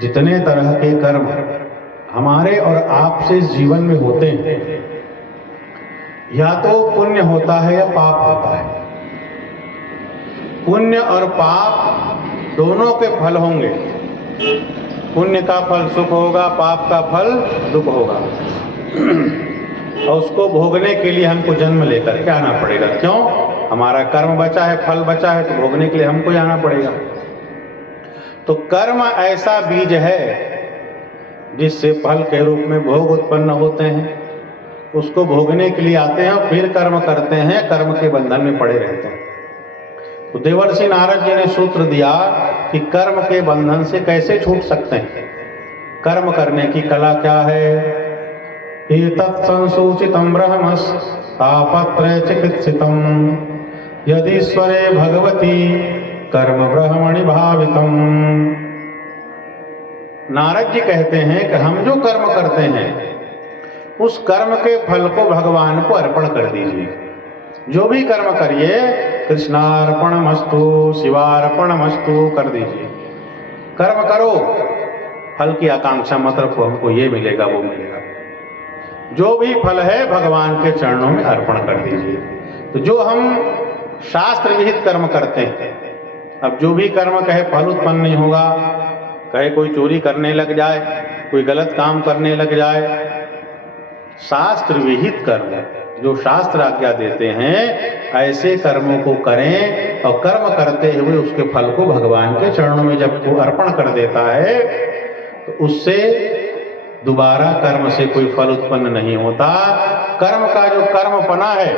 जितने तरह के कर्म हमारे और आपसे जीवन में होते हैं, या तो पुण्य होता है या पाप होता है। पुण्य और पाप दोनों के फल होंगे। पुण्य का फल सुख होगा, पाप का फल दुख होगा। और उसको भोगने के लिए हमको जन्म लेकर के आना पड़ेगा। क्यों? हमारा कर्म बचा है, फल बचा है, तो भोगने के लिए हमको ही आना पड़ेगा। तो कर्म ऐसा बीज है जिससे फल के रूप में भोग उत्पन्न होते हैं। उसको भोगने के लिए आते हैं और फिर कर्म करते हैं, कर्म के बंधन में पड़े रहते हैं। तो देवर्षि नारद जी ने सूत्र दिया कि कर्म के बंधन से कैसे छूट सकते हैं। कर्म करने की कला क्या है? एतत् संसूचितं ब्रह्मस् तापत्रय चिकित्सितं यदीश्वरे भगवती कर्म ब्रह्मणि भावितम। नारद जी कहते हैं कि हम जो कर्म करते हैं उस कर्म के फल को भगवान को अर्पण कर दीजिए। जो भी कर्म करिए कृष्णार्पणमस्तु, शिवार्पणमस्तु कर दीजिए। कर्म करो, फल की आकांक्षा मत रखो हमको ये मिलेगा वो मिलेगा। जो भी फल है भगवान के चरणों में अर्पण कर दीजिए। तो जो हम शास्त्र विहित कर्म करते हैं, अब जो भी कर्म कहे फल उत्पन्न नहीं होगा, कहे कोई चोरी करने लग जाए, कोई गलत काम करने लग जाए, शास्त्र विहित कर्म जो शास्त्र आज्ञा देते हैं ऐसे कर्मों को करें। और कर्म करते हुए उसके फल को भगवान के चरणों में जब वो अर्पण कर देता है तो उससे दोबारा कर्म से कोई फल उत्पन्न नहीं होता। कर्म का जो कर्मपना है